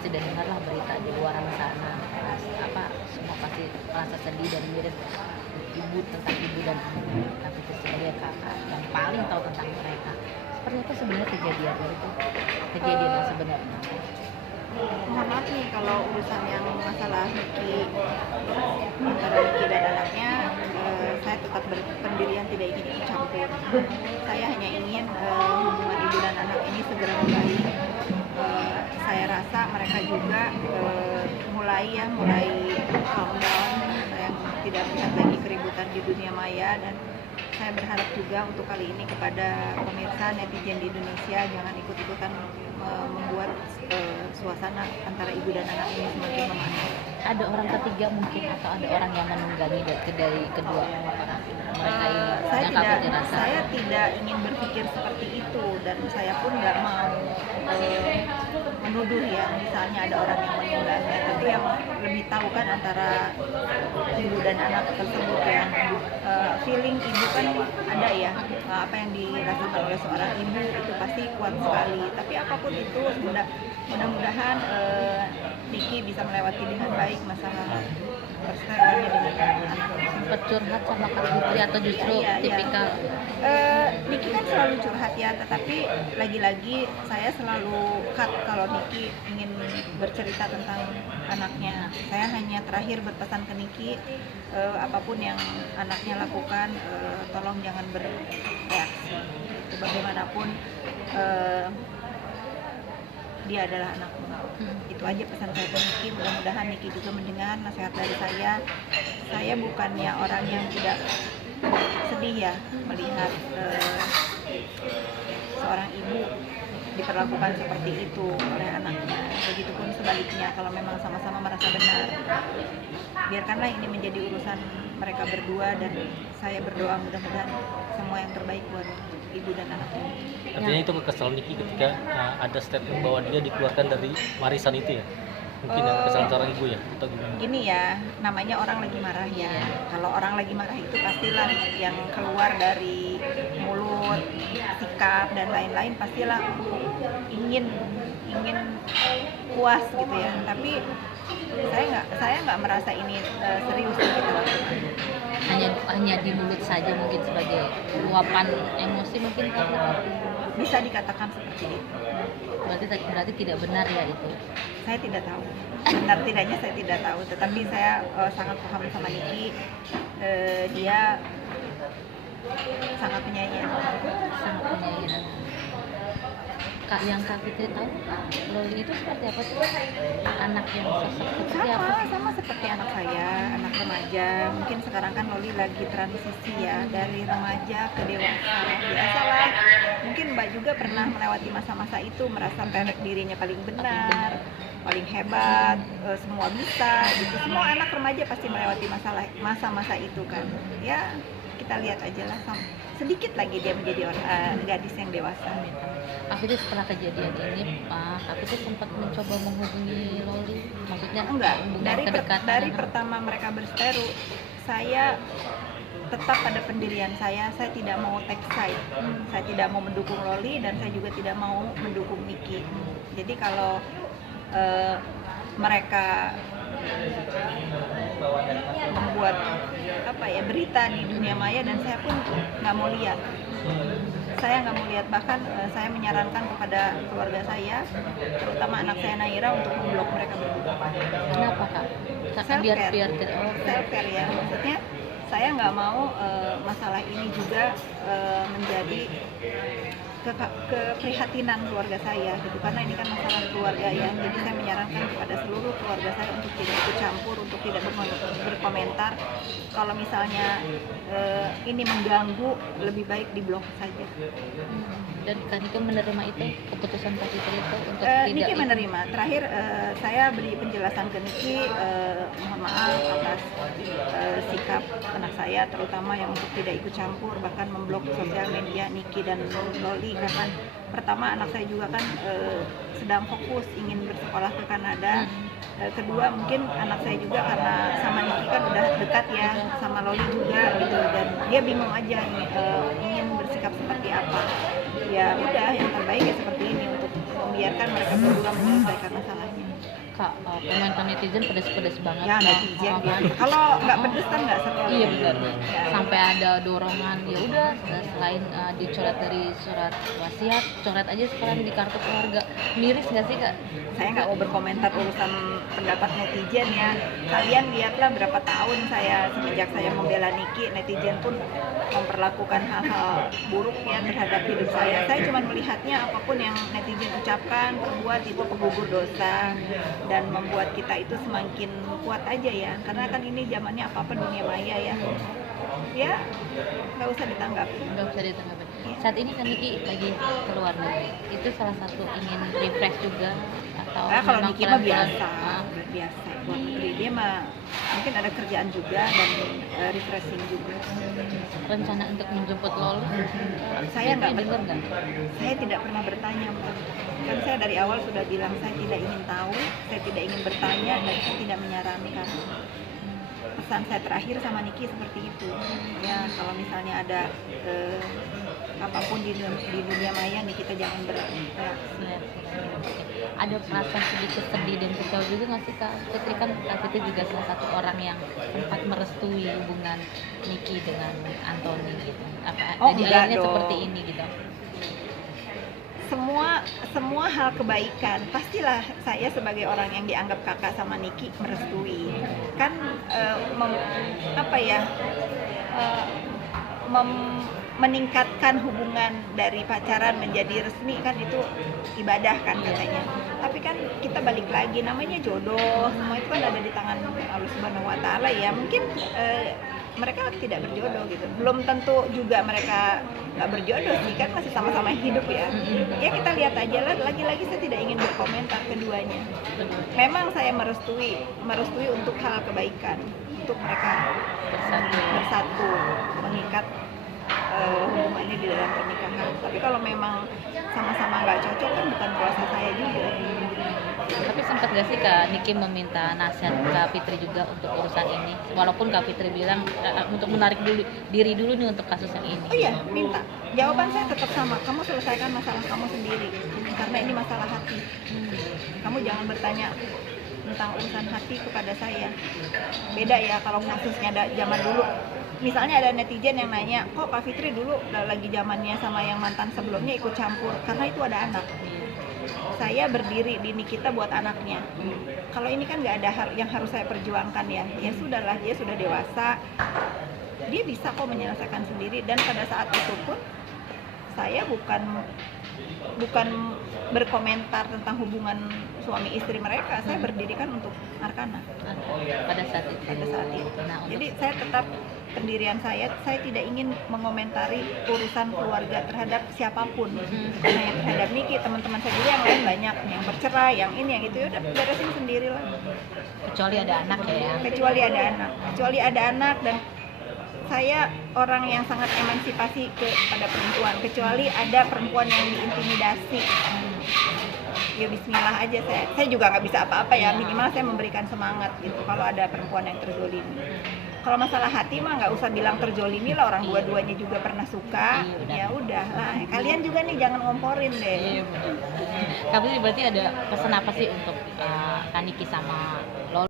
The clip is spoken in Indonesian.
pasti dengarlah berita di luar sana, semua pasti merasa sedih dan miris ibu tentang ibu dan anak. Tapi itu sebagai kakak yang paling tahu tentang mereka. Seperti apa sebenarnya kejadiannya itu? Kejadian yang sebenarnya. Mohon maaf nih kalau urusan yang masalah Niki antara Niki dan anaknya, saya tetap berpendirian tidak ingin ikut campur. Saya hanya ingin hubungan ibu dan anak ini segera membaik. Saya rasa mereka juga mulai calm down, yang tidak melihat lagi keributan di dunia maya, dan saya berharap juga untuk kali ini kepada pemirsa netizen di Indonesia jangan ikut-ikutan membuat suasana antara ibu dan anak ini semakin memanas. Ada orang ketiga mungkin atau ada orang yang menunggangi dari kedua mereka ini. Saya tidak ingin berpikir seperti itu, dan saya pun nggak mau menuduh ya misalnya ada orang yang menunggangi, tapi yang lebih tahu kan antara ibu dan anak tersebut ya. Feeling ibu kan ada ya, apa yang dirasakan oleh seorang ibu itu pasti kuat sekali, tapi apapun itu mudah-mudahan Niki bisa melewati dengan baik masalah perceraiannya dengan anak. Sempat curhat sama Kak Fitri atau justru tipikal? Niki kan selalu curhat ya, tetapi lagi-lagi saya selalu cut kalau Niki ingin bercerita tentang anaknya. Saya hanya terakhir berpesan ke Niki, apapun yang anaknya lakukan, tolong jangan bereaksi. Bagaimanapun dia adalah anakmu. Itu aja pesan saya ke Niki. Mudah-mudahan Niki juga mendengar nasihat dari saya. Saya bukannya orang yang tidak sedih ya melihat seorang ibu diperlakukan seperti itu oleh anaknya. Begitupun sebaliknya, kalau memang sama-sama merasa benar, biarkanlah ini menjadi urusan mereka berdua, dan saya berdoa mudah-mudahan semua yang terbaik buat ibu dan anaknya. Artinya itu kesalahan Niki ketika ada statement bahwa dia dikeluarkan dari warisan itu ya? Mungkin kesalahan seorang ibu ya? Atau gimana? Ini ya, namanya orang lagi marah ya. Kalau orang lagi marah itu pastilah yang keluar dari mulut, sikap dan lain-lain pastilah ingin puas gitu ya. Tapi saya nggak merasa ini serius gitu. Hanya di mulut saja mungkin sebagai luapan emosi mungkin bisa dikatakan seperti itu. Berarti tidak benar ya itu? Saya tidak tahu. Benar tidaknya saya tidak tahu. Tetapi saya sangat paham sama Niki. Dia sangat menyayangi. Kak, yang Kak Fitri tahu, Loli itu seperti apa sih? Anak yang sosok seperti apa? Sama seperti anak saya, anak remaja. Mungkin sekarang kan Loli lagi transisi ya, dari remaja ke dewasa. Biasalah, mungkin Mbak juga pernah melewati masa-masa itu, merasa dirinya paling benar, paling hebat, semua bisa gitu. Semua anak remaja pasti melewati masa-masa itu kan. Ya, kita lihat aja lah, sedikit lagi dia menjadi gadis yang dewasa. Kak Fitri setelah kejadian ini, Kak Fitri sempat mencoba menghubungi Loli? Maksudnya enggak, dari dengan pertama mereka berseteru, saya tetap pada pendirian saya tidak mau take side. Saya tidak mau mendukung Loli, dan saya juga tidak mau mendukung Niki. Jadi kalau mereka membuat berita di dunia maya, dan saya pun nggak mau lihat. Saya nggak mau lihat, bahkan saya menyarankan kepada keluarga saya, terutama anak saya Naira, untuk memblok mereka berdua. Kenapa Kak? Self care ya, maksudnya saya nggak mau masalah ini juga menjadi keprihatinan keluarga saya gitu, karena ini kan masalah keluarga ya. Jadi saya menyarankan kepada seluruh keluarga saya untuk tidak ikut campur, untuk tidak berkomentar. Kalau misalnya ini mengganggu, lebih baik diblok saja. Dan Kak Niki menerima itu, keputusan Kak Fitri itu untuk Niki menerima. Terakhir saya beri penjelasan ke Niki, mohon maaf atas sikap anak saya, terutama yang untuk tidak ikut campur, bahkan memblok sosial media Niki dan Loli. Karena pertama, anak saya juga kan sedang fokus ingin bersekolah ke Kanada. Kedua, mungkin anak saya juga karena sama Niki kan udah dekat ya, sama Loli juga gitu, dan dia bingung aja ingin bersikap seperti apa. Ya udah, yang terbaik ya seperti ini, untuk membiarkan mereka berdua menyelesaikan masalahnya. Kak, komentar netizen pedes-pedes banget. Ya Kak. netizen Oh, gitu. Kalau nggak pedes kan nggak seru. Iya benar. Ya. Sampai ada dorongan, ya udah selain dicoret dari surat wasiat, coret aja sekarang di kartu keluarga. Miris nggak sih Kak? Saya nggak mau berkomentar urusan pendapat netizen ya. Kalian lihatlah berapa tahun saya semenjak saya membela Niki, netizen pun memperlakukan hal-hal buruk ya terhadap hidup saya. Saya cuma melihatnya apapun yang netizen ucapkan, perbuat itu penggugur dosa dan membuat kita itu semakin kuat aja ya. Karena kan ini zamannya apa-apa dunia maya ya. Ya nggak usah ditanggapi. Nggak usah ditanggapi. Saat ini kan Niki lagi keluar negeri. Itu salah satu ingin refresh juga atau Kalau memang Niki mah pelan-pelan? biasa, biasa luar negeri dia mah mungkin ada kerjaan juga dan refreshing juga. Rencana untuk menjemput Loli? Saya nggak dengar nggak? Saya tidak pernah bertanya, Mbak. Kan saya dari awal sudah bilang saya tidak ingin tahu, saya tidak ingin bertanya dan saya tidak menyarankan. Pesan saya terakhir sama Niki seperti itu. Ya kalau misalnya ada apapun di dunia maya nih kita jangan bereaksi. Ada perasaan sedikit sedih dan kecewa juga nggak sih Kak? Fitri kan Kak Fitri juga salah satu orang yang sempat merestui hubungan Niki dengan Anthony gitu. Jadi enggak akhirnya dong. seperti ini gitu. Semua hal kebaikan pastilah saya sebagai orang yang dianggap kakak sama Niki merestui kan meningkatkan hubungan dari pacaran menjadi resmi kan itu ibadah kan katanya. Tapi kan kita balik lagi namanya jodoh, semua itu kan ada di tangan Allah Subhanahu Wa Taala ya. Mungkin mereka tidak berjodoh gitu. Belum tentu juga mereka nggak berjodoh sih kan masih sama-sama hidup ya. Ya kita lihat aja lah. Lagi-lagi saya tidak ingin berkomentar keduanya. Memang saya merestui untuk hal kebaikan, untuk mereka bersatu mengikat hubungannya di dalam pernikahan. Tapi kalau memang sama-sama nggak cocok kan bukan kuasa saya juga. Tapi sempat gak sih Kak Niki meminta nasihat Kak Fitri juga untuk urusan ini? Walaupun Kak Fitri bilang untuk menarik diri dulu nih untuk kasus yang ini. Oh iya, minta. Jawaban saya tetap sama. Kamu selesaikan masalah kamu sendiri. Karena ini masalah hati. Kamu jangan bertanya tentang urusan hati kepada saya. Beda ya kalau kasusnya zaman dulu. Misalnya ada netizen yang nanya, kok Kak Fitri dulu lagi zamannya sama yang mantan sebelumnya ikut campur? Karena itu ada anak. Saya berdiri di Nikita buat anaknya. Kalau ini kan nggak ada yang harus saya perjuangkan ya. Ya sudahlah, dia sudah dewasa. Dia bisa kok menyelesaikan sendiri. Dan pada saat itu pun saya bukan berkomentar tentang hubungan suami istri mereka. Saya berdiri kan untuk Arkana. Pada saat itu. Nah, jadi saya tetap pendirian saya tidak ingin mengomentari urusan keluarga terhadap siapapun. Bukan hanya terhadap Niki, teman-teman saya juga yang lain banyak yang bercerai, yang ini yang itu ya udah beresin sendirilah. Kecuali ada anak ya. Kecuali ada anak dan saya orang yang sangat emansipasi kepada perempuan. Kecuali ada perempuan yang diintimidasi. Ya bismillah aja saya juga nggak bisa apa-apa ya, minimal saya memberikan semangat gitu kalau ada perempuan yang terzolimi. Kalau masalah hati mah nggak usah bilang terzolimi lah, orang dua-duanya juga pernah suka. Ya udah lah, kalian juga nih jangan ngomporin deh. Tapi berarti ada pesan apa sih untuk Kak Niki sama